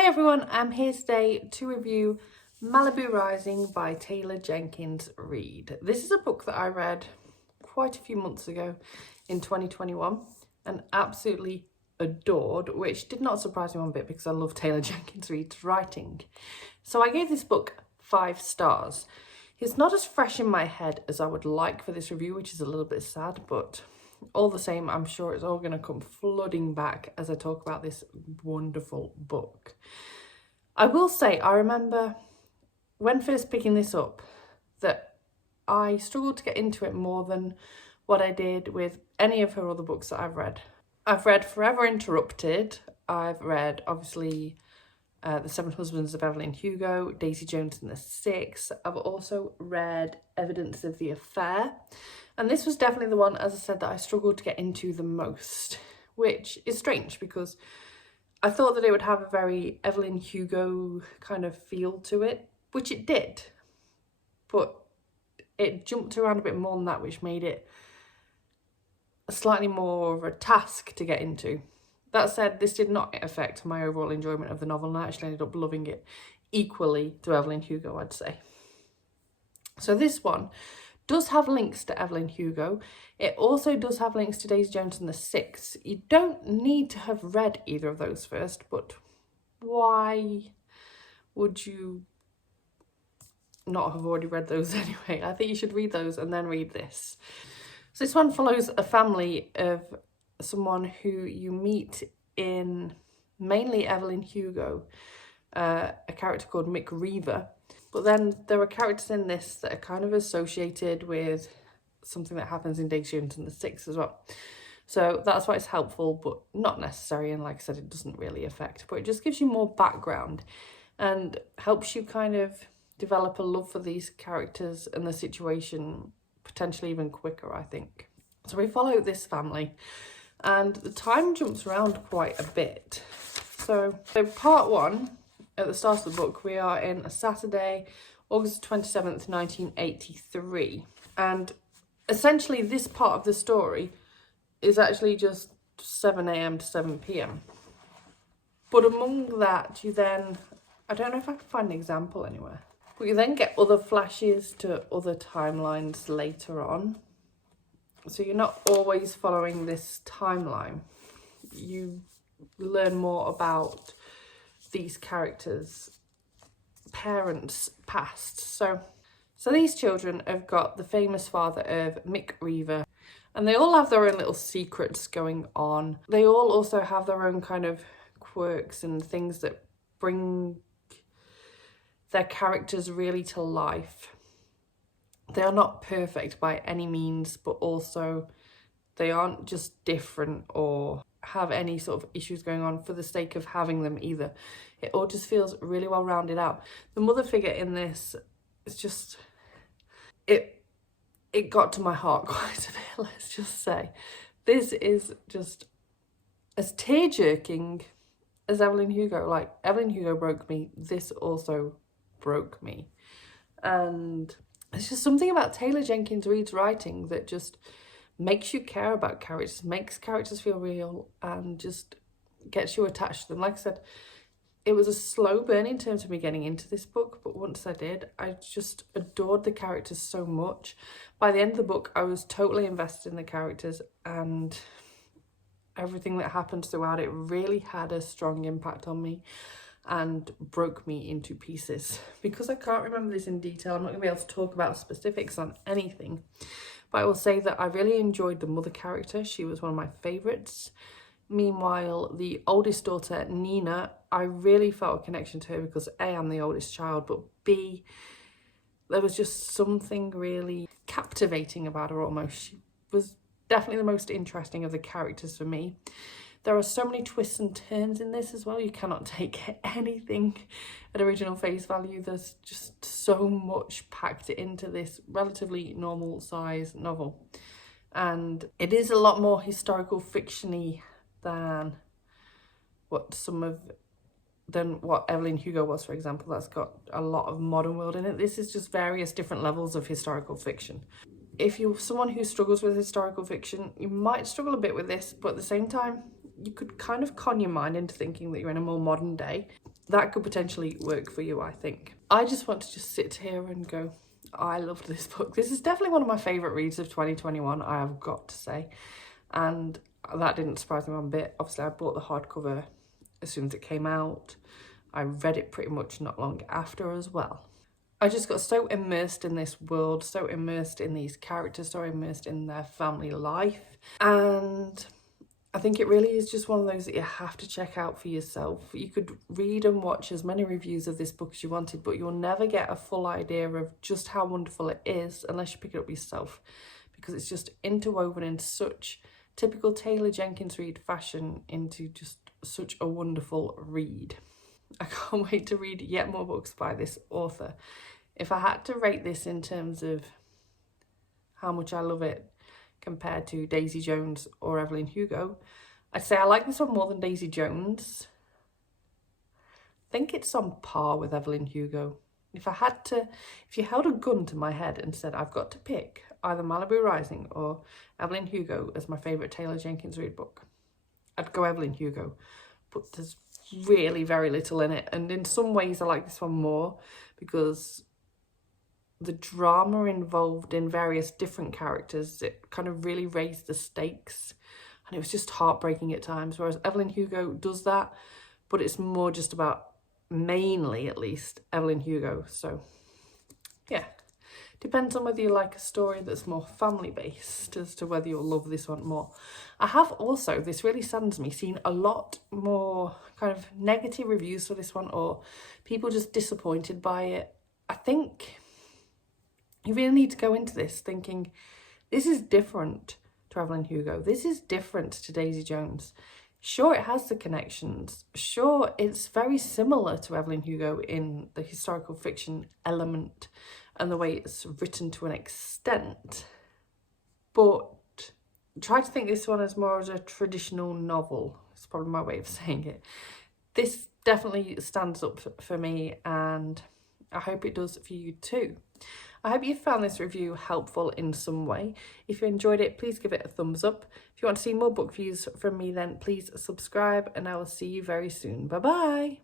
Hi everyone, I'm here today to review Malibu Rising by Taylor Jenkins Reid. This is a book that I read quite a few months ago in 2021 and absolutely adored, which did not surprise me one bit because I love Taylor Jenkins Reid's writing. So I gave this book 5 stars. It's not as fresh in my head as I would like for this review, which is a little bit sad, but all the same, I'm sure it's all going to come flooding back as I talk about this wonderful book. I will say, I remember when first picking this up that I struggled to get into it more than what I did with any of her other books that I've read. I've read Forever Interrupted. I've read, obviously, The Seven Husbands of Evelyn Hugo, Daisy Jones and the Six. I've also read Evidence of the Affair. And this was definitely the one, as I said, that I struggled to get into the most, which is strange because I thought that it would have a very Evelyn Hugo kind of feel to it, which it did. But it jumped around a bit more than that, which made it slightly more of a task to get into. That said, this did not affect my overall enjoyment of the novel, and I actually ended up loving it equally to Evelyn Hugo, I'd say. So this one does have links to Evelyn Hugo. It also does have links to Daisy Jones and the Six. You don't need to have read either of those first, but why would you not have already read those anyway? I think you should read those and then read this. So this one follows a family of someone who you meet in mainly Evelyn Hugo, a character called Mick Reaver. But then there are characters in this that are kind of associated with something that happens in Daisy Jones and the Six as well. So that's why it's helpful, but not necessary. And like I said, it doesn't really affect, but it just gives you more background and helps you kind of develop a love for these characters and the situation potentially even quicker, I think. So we follow this family and the time jumps around quite a bit. So part 1, at the start of the book, we are in a Saturday, August 27th, 1983. And essentially this part of the story is actually just 7 a.m. to 7 p.m. But among that, you then, I don't know if I can find an example anywhere, but you then get other flashes to other timelines later on. So you're not always following this timeline. You learn more about these characters' parents' past. So these children have got the famous father of Mick Reaver, and they all have their own little secrets going on. They all also have their own kind of quirks and things that bring their characters really to life. They are not perfect by any means, but also they aren't just different or have any sort of issues going on for the sake of having them either. It all just feels really well rounded out. The mother figure in this is just, it got to my heart quite a bit, let's just say. This is just as tear-jerking as Evelyn Hugo. Like, Evelyn Hugo broke me, this also broke me. And it's just something about Taylor Jenkins Reid's writing that just makes you care about characters, makes characters feel real, and just gets you attached to them. Like I said, it was a slow burn in terms of me getting into this book, but once I did, I just adored the characters so much. By the end of the book, I was totally invested in the characters, and everything that happened throughout it really had a strong impact on me and broke me into pieces. Because I can't remember this in detail, I'm not going to be able to talk about specifics on anything, but I will say that I really enjoyed the mother character. She was one of my favourites. Meanwhile, the oldest daughter, Nina, I really felt a connection to her because A, I'm the oldest child, but B, there was just something really captivating about her almost. She was definitely the most interesting of the characters for me. There are so many twists and turns in this as well. You cannot take anything at original face value. There's just so much packed into this relatively normal size novel. And it is a lot more historical fiction-y than what Evelyn Hugo was, for example. That's got a lot of modern world in it. This is just various different levels of historical fiction. If you're someone who struggles with historical fiction, you might struggle a bit with this, but at the same time, you could kind of con your mind into thinking that you're in a more modern day. that could potentially work for you, I think. I just want to just sit here and go, I loved this book. This is definitely one of my favourite reads of 2021, I have got to say. And that didn't surprise me one bit. Obviously, I bought the hardcover as soon as it came out. I read it pretty much not long after as well. I just got so immersed in this world, so immersed in these characters, so immersed in their family life. And I think it really is just one of those that you have to check out for yourself. You could read and watch as many reviews of this book as you wanted, but you'll never get a full idea of just how wonderful it is unless you pick it up yourself, because it's just interwoven in such typical Taylor Jenkins Reid fashion into just such a wonderful read. I can't wait to read yet more books by this author. If I had to rate this in terms of how much I love it compared to Daisy Jones or Evelyn Hugo, I'd say I like this one more than Daisy Jones. I think it's on par with Evelyn Hugo. If you held a gun to my head and said I've got to pick either Malibu Rising or Evelyn Hugo as my favourite Taylor Jenkins Reid book, I'd go Evelyn Hugo. But there's really very little in it, and in some ways I like this one more because the drama involved in various different characters, it kind of really raised the stakes, and it was just heartbreaking at times, whereas Evelyn Hugo does that, but it's more just about, mainly at least, Evelyn Hugo. So yeah, depends on whether you like a story that's more family based as to whether you'll love this one more. I have also, this really saddens me, seen a lot more kind of negative reviews for this one, or people just disappointed by it. I think you really need to go into this thinking, this is different to Evelyn Hugo. This is different to Daisy Jones. Sure, it has the connections. Sure, it's very similar to Evelyn Hugo in the historical fiction element and the way it's written to an extent. But try to think this one as more as a traditional novel. It's probably my way of saying it. This definitely stands up for me, and I hope it does for you too. I hope you found this review helpful in some way. If you enjoyed it, please give it a thumbs up. If you want to see more book reviews from me, then please subscribe, and I will see you very soon. Bye bye.